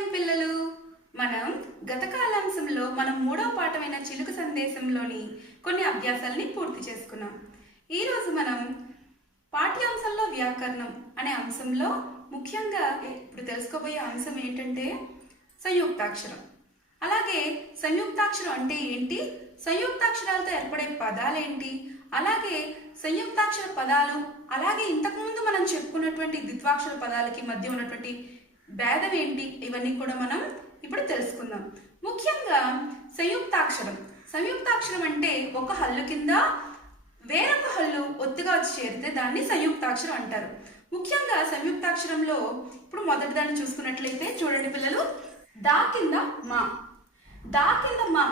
శుభోదయం పిల్లలు. మనం గత కాలాంశంలో మనం మూడవ పాఠమైన చిలుక సందేశంలోని కొన్ని అభ్యాసాలని పూర్తి చేసుకున్నాం. ఈరోజు మనం పాఠ్యాంశంలో వ్యాకరణం అనే అంశంలో ముఖ్యంగా ఇప్పుడు తెలుసుకోబోయే అంశం ఏంటంటే సంయుక్తాక్షరం. అలాగే సంయుక్తాక్షరం అంటే ఏంటి, సంయుక్తాక్షరాలతో ఏర్పడే పదాలేంటి, అలాగే సంయుక్తాక్షర పదాలు, అలాగే ఇంతకుముందు మనం చెప్పుకున్నటువంటి ద్విత్వాక్షర పదాలకి మధ్య ఉన్నటువంటి భేదం ఏంటి, ఇవన్నీ కూడా మనం ఇప్పుడు తెలుసుకుందాం. ముఖ్యంగా సంయుక్తాక్షరం అంటే ఒక హల్లు కింద వేరొక హల్లు ఒత్తుగా వచ్చి చేరితే దాన్ని సంయుక్తాక్షరం అంటారు. ముఖ్యంగా సంయుక్తాక్షరంలో ఇప్పుడు మొదటి దాన్ని చూసుకున్నట్లయితే చూడండి పిల్లలు, దా కింద మా. దా కింద మా,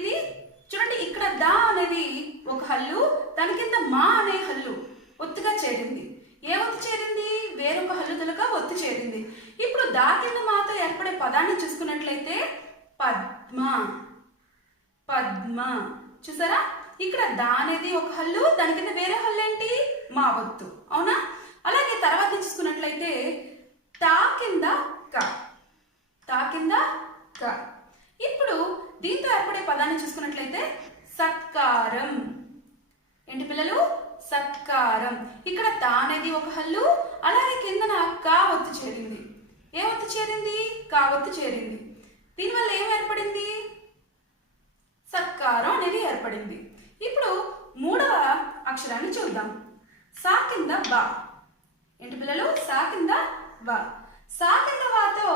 ఇది చూడండి, ఇక్కడ దా అనేది ఒక హల్లు, దాని కింద మా అనే హల్లు ఒత్తుగా చేరింది. ఏ ఒత్తు చేరింది? వేరొక హల్లుదలుగా ఒత్తు చేరింది. ఇప్పుడు దా కింద మాతో ఏర్పడే పదాన్ని చూసుకున్నట్లయితే పద్మ. పద్మ చూసారా, ఇక్కడ దా అనేది ఒక హల్లు, దాని కింద వేరే హల్లు ఏంటి? మా ఒత్తు, అవునా? అలాగే తర్వాత చూసుకున్నట్లయితే తా కింద క. తా కింద క. ఇప్పుడు దీంతో ఏర్పడే పదాన్ని చూసుకున్నట్లయితే సత్కారం. ఏంటి పిల్లలు? సత్కారం. ఇక్కడ తా అనేది ఒక హల్లు, అలాగే కిందన కా ఒత్తు చేరింది. ఏ ఒత్తు చేరింది? కా ఒత్తు చేరింది. దీనివల్ల ఏం ఏర్పడింది? సత్కారం అనేది ఏర్పడింది. ఇప్పుడు మూడవ అక్షరాన్ని చూద్దాం. సా కింద బా. ఏంటి పిల్లలు? సా కింద బా. సా కింద వాతో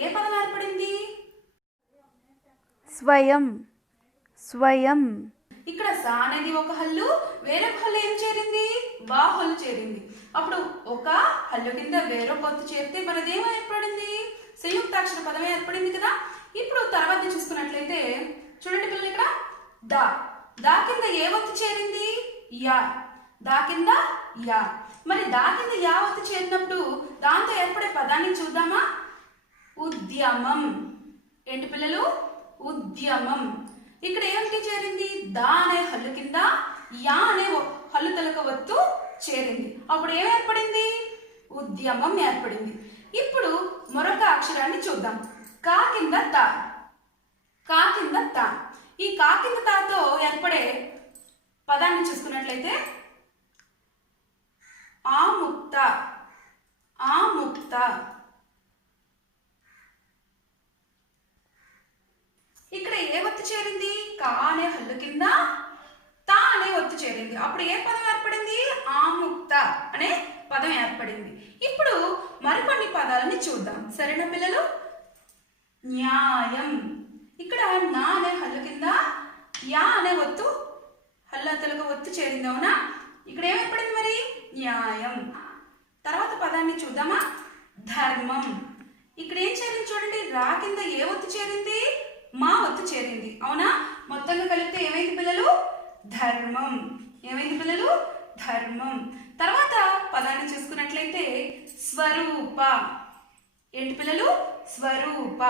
ఏ పదం ఏర్పడింది? స్వయం. స్వయం. ఇక్కడ సా అనేది ఒక హల్లు, వేరొక హల్లు ఏం చేరింది? వా హల్లు చేరింది. అప్పుడు ఒక హల్లు కింద వేరొక ఒత్తు చేరితే మనది ఏమో ఏర్పడింది? సంయుక్తాక్షర పదం ఏర్పడింది కదా. ఇప్పుడు తర్వాత చూసుకున్నట్లయితే చూడండి పిల్లలు, ఇక్కడ దా. దా కింద ఏ ఒత్తు చేరింది? యా. దా కింద యా. మరి దా కింద యా ఒత్తు చేరినప్పుడు దాంతో ఏర్పడే పదాన్ని చూద్దామా? ఉద్యమం. ఏంటి పిల్లలు? ఉద్యమం. ఇక్కడ ఏమిటి చేరింది? దా అనే హల్లు కింద యా అనే హల్లు తలక ఒత్తు చేరింది. అప్పుడు ఏం ఏర్పడింది? ఉద్యమం ఏర్పడింది. ఇప్పుడు మరొక అక్షరాన్ని చూద్దాం. కా కింద తా. కా కింద తా. ఈ కా కింద తాతో ఏర్పడే పదాన్ని చూసుకున్నట్లయితే ఆముక్త. ఆముక్త. ఇక్కడ ఏ ఒత్తు చేరింది? కా అనే హల్లు కింద తా అనే ఒత్తు చేరింది. అప్పుడు ఏ పదం ఏర్పడింది? ఆముక్త అనే పదం ఏర్పడింది. ఇప్పుడు మరికొన్ని పదాలని చూద్దాం, సరేనా పిల్లలు? న్యాయం. ఇక్కడ నా అనే హల్లు కింద యా అనే ఒత్తు హల్లు ఒత్తు చేరింది, అవునా? ఇక్కడ ఏమేర్పడింది మరి? న్యాయం. తర్వాత పదాన్ని చూద్దామా? ధర్మం. ఇక్కడ ఏం చేరింది చూడండి, రా కింద ఏ ఒత్తు చేరింది? మా ఒత్తు చేరింది, అవునా? మొత్తంగా కలిపితే ఏమైంది పిల్లలు? ధర్మం. ఏమైంది పిల్లలు? ధర్మం. తర్వాత పదాన్ని చూసుకున్నట్లయితే స్వరూప. ఏంటి పిల్లలు? స్వరూప.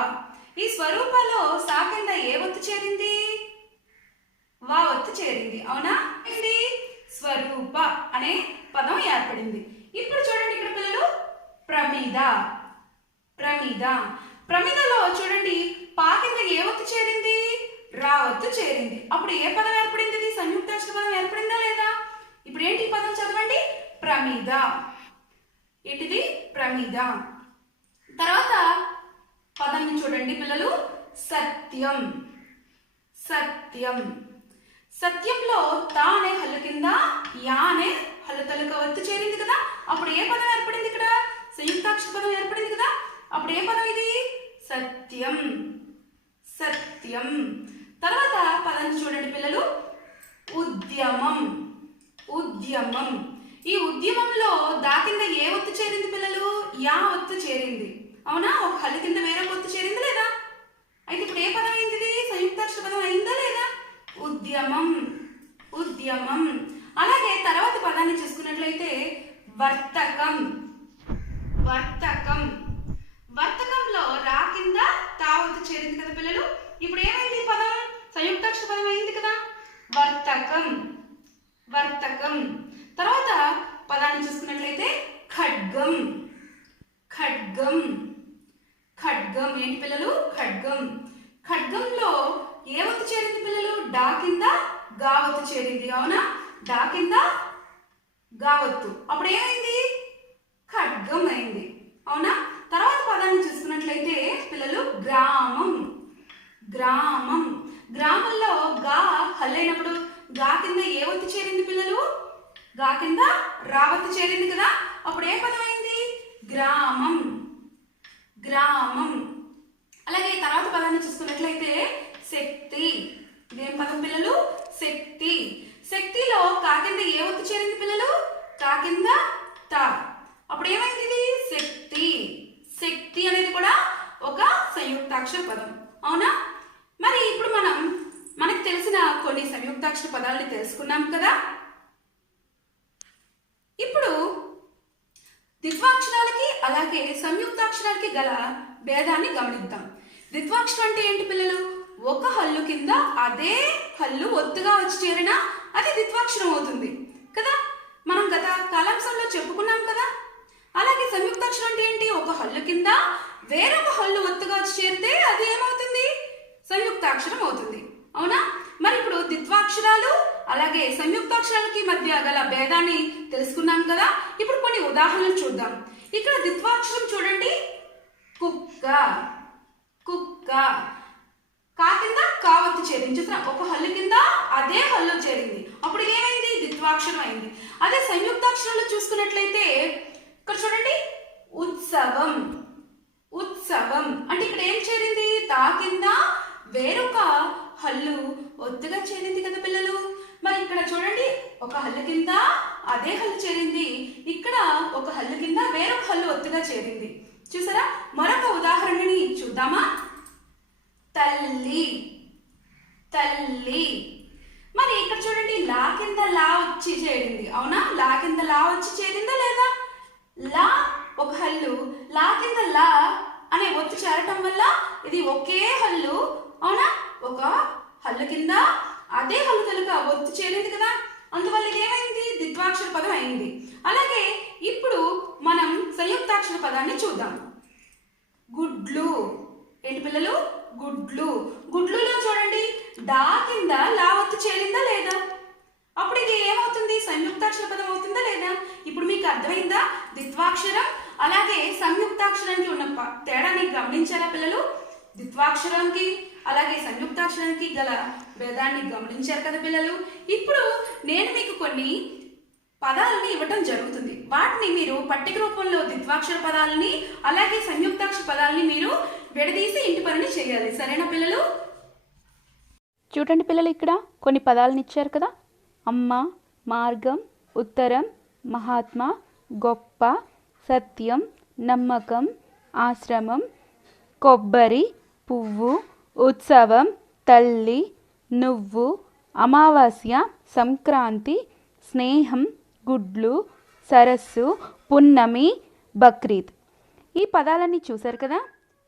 ఈ స్వరూపలో సా కింద ఏ ఒత్తు చేరింది? వా ఒత్తు చేరింది, అవునా? ఏంటి? స్వరూప అనే పదం ఏర్పడింది. ఇప్పుడు చూడండి ఇక్కడ పిల్లలు, ప్రమిద. ప్రమిద. ప్రమిదలో చూడండి, పా కింద ఏ ఒత్తు చేరింది? రా ఒత్తు చేరింది. అప్పుడు ఏ పదం ఏర్పడింది? ఇది సంయుక్తాక్షర పదం ఏర్పడిందా లేదా? ఇప్పుడు ఏంటి ఈ పదం చదవండి? ప్రమిద. ఏంటిది? ప్రమిద. తర్వాత పదాన్ని చూడండి పిల్లలు, సత్యం. సత్యం. సత్యంలో తా అనే హల్లు కింద యా అనే హల్లు తలక ఒత్తు చేరింది కదా. అప్పుడు ఏ పదం ఏర్పడింది? ఇక్కడ సంయుక్తాక్షర పదం ఏర్పడింది కదా. అప్పుడు ఏ పదం ఇది? సత్యం. సత్యం. తర్వాత పదాన్ని చూడండి పిల్లలు, ఉద్యమం. ఉద్యమం. ఈ ఉద్యమంలో దా కింద ఏ ఒత్తు చేరింది పిల్లలు? యా ఒత్తు చేరింది, అవునా? ఒక హల్లు కింద వేరొక ఒత్తు చేరింది లేదా? అయితే ఇప్పుడు ఏ పదం అయింది? ఇది సంయుక్తాక్షర పదం అయిందా లేదా? ఉద్యమం. ఉద్యమం. అలాగే తర్వాత పదాన్ని చూసుకున్నట్లయితే వర్తకం. వర్తకం. వర్తకంలో రా కింద తా ఒత్తు చేరింది కదా పిల్లలు. ఇప్పుడు ఏమైంది పదం? సంయుక్తాక్షర పదం అయింది కదా. వర్తకం. వర్తకం. తర్వాత పదాన్ని చూసుకున్నట్లయితే ఖడ్గం. ఖడ్గం. ఖడ్గం. ఖడ్గం. ఏంటి పిల్లలు? ఖడ్గం. ఖడ్గంలో ఏ ఒత్తు చేరింది పిల్లలు? డా కింద గా ఒత్తు చేరింది. అవునా? డా కింద గా ఒత్తు. అప్పుడు ఏమైంది? ఖడ్గం అయింది. అవునా? తర్వాత పదాన్ని చూసుకున్నట్లయితే పిల్లలు గ్రామం. గ్రామం. గ్రామంలో గా హల్లైనప్పుడు గా కింద ఏ ఒత్తు చేరింది పిల్లలు? గా కింద రా ఒత్తు చేరింది కదా. అప్పుడు ఏ పదం అయింది? గ్రామం. గ్రామం. అలాగే తర్వాత పదాన్ని చూసుకున్నట్లయితే శక్తి. ఇదేం పదం పిల్లలు? శక్తి. శక్తిలో కా కింద ఏ ఒత్తు చేరింది పిల్లలు? కా కింద తా. అప్పుడు ఏమైంది? ఇది శక్తి. శక్తి అనేది కూడా ఒక సంయుక్తాక్షర పదం. అవునా? మరి ఇప్పుడు మనకు తెలిసిన కొన్ని సంయుక్తాక్షర పదాలని తెలుసుకున్నాం కదా. ఇప్పుడు ద్విత్వాక్షరాలకి అలాగే సంయుక్తాక్షరాలకి గల భేదాన్ని గమనిద్దాం. ద్విత్వాక్షరం అంటే ఏంటి పిల్లలు? ఒక హల్లు కింద అదే హల్లు ఒత్తుగా వచ్చి చేరినా అది ద్విత్వాక్షరం అవుతుంది కదా. మనం గత కాలాంశంలో చెప్పుకున్నాం కదా. అలాగే సంయుక్తాక్షరం అంటే ఏంటి? ఒక హల్లు కింద వేరొక హల్లు ఒత్తుగా వచ్చి చేరితే అది ఏమవుతుంది? సంయుక్తాక్షరం అవుతుంది. అవునా? మరి ఇప్పుడు ద్విత్వాక్షరాలు అలాగే సంయుక్తాక్షరాలకి మధ్య గల భేదాన్ని తెలుసుకున్నాం కదా. ఇప్పుడు కొన్ని ఉదాహరణలు చూద్దాం. ఇక్కడ ద్విత్వాక్షరం చూడండి, కుక్క. కుక్క. కా కింద కా ఒత్తు చేరింది. చూసిన ఒక హల్లు కింద అదే హల్లు చేరింది. అప్పుడు ఏమైంది? ద్విత్వాక్షరం అయింది. అదే సంయుక్తాక్షరాలు చూసుకున్నట్లయితే ఇక్కడ చూడండి, ఉత్సవం. ఉత్సవం అంటే ఇక్కడ ఏం చేరింది? తా కింద వేరొక హల్లు ఒత్తుగా చేరింది కదా పిల్లలు. మరి ఇక్కడ చూడండి, ఒక హల్లు కింద అదే హల్లు చేరింది. ఇక్కడ ఒక హల్లు కింద వేరొక హల్లు ఒత్తుగా చేరింది. చూసారా? మరొక ఉదాహరణని చూద్దామా? తల్లి. తల్లి. మరి ఇక్కడ చూడండి, లా కింద లా వచ్చి చేరింది. అవునా? లా కింద లా వచ్చి చేరిందా లేదా? లా ఒక హల్లు, లా కింద లా అనే ఒత్తు చేరటం వల్ల ఇది ఒకే హల్లు. అవునా? ఒక హల్లు కింద అదే హల్లు కనుక ఒత్తు చేరింది కదా. అందువల్ల ఇది ఏమైంది? ద్విత్వాక్షర పదం అయింది. అలాగే ఇప్పుడు మనం సంయుక్తాక్షర పదాన్ని చూద్దాం. గుడ్లు. ఏంటి పిల్లలు? గుడ్లు. గుడ్లులో చూడండి, డా కింద లా ఒత్తు చేరిందా లేదా? అప్పుడు ఇది ఏమవుతుంది? సంయుక్తాక్షర పదం అవుతుందా లేదా? ఇప్పుడు మీకు అర్థమైందా? ద్విత్వాక్షరం అలాగే సంయుక్తాక్షరానికి ఉన్న తేడాన్ని గమనించారా పిల్లలు? ద్విత్వాక్షరానికి అలాగే సంయుక్తాక్షరానికి గల భేదాన్ని గమనించారు కదా పిల్లలు. ఇప్పుడు నేను మీకు కొన్ని పదాలని ఇవ్వటం జరుగుతుంది. వాటిని మీరు పట్టిక రూపంలో ద్విత్వాక్షర పదాలని అలాగే సంయుక్తాక్షర పదాలని మీరు విడదీసి ఇంటి పనిని చేయాలి. సరేనా పిల్లలు? చూడండి పిల్లలు, ఇక్కడ కొన్ని పదాలను ఇచ్చారు కదా. అమ్మ, మార్గం, ఉత్తరం, మహాత్మ, గొప్ప, సత్యం, నమ్మకం, ఆశ్రమం, కొబ్బరి, పువ్వు, ఉత్సవం, తల్లి, నువ్వు, అమావాస్య, సంక్రాంతి, స్నేహం, గుడ్లు, సరస్సు, పున్నమి, బక్రీద్. ఈ పదాలన్నీ చూశారు కదా.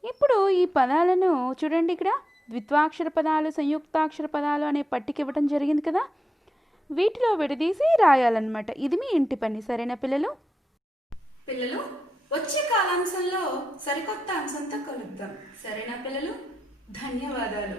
ఇప్పుడు ఈ పదాలను చూడండి, ఇక్కడ ద్విత్వాక్షర పదాలు సంయుక్తాక్షర పదాలు అనే పట్టిక ఇవ్వడం జరిగింది కదా. వీటిలో విడదీసి రాయాలన్నమాట. ఇది మీ ఇంటి పని. సరేనా పిల్లలు? పిల్లలు, వచ్చే కాలాంశంలో సరికొత్త అంశంతో కలుద్దాం. సరేనా పిల్లలు? ధన్యవాదాలు.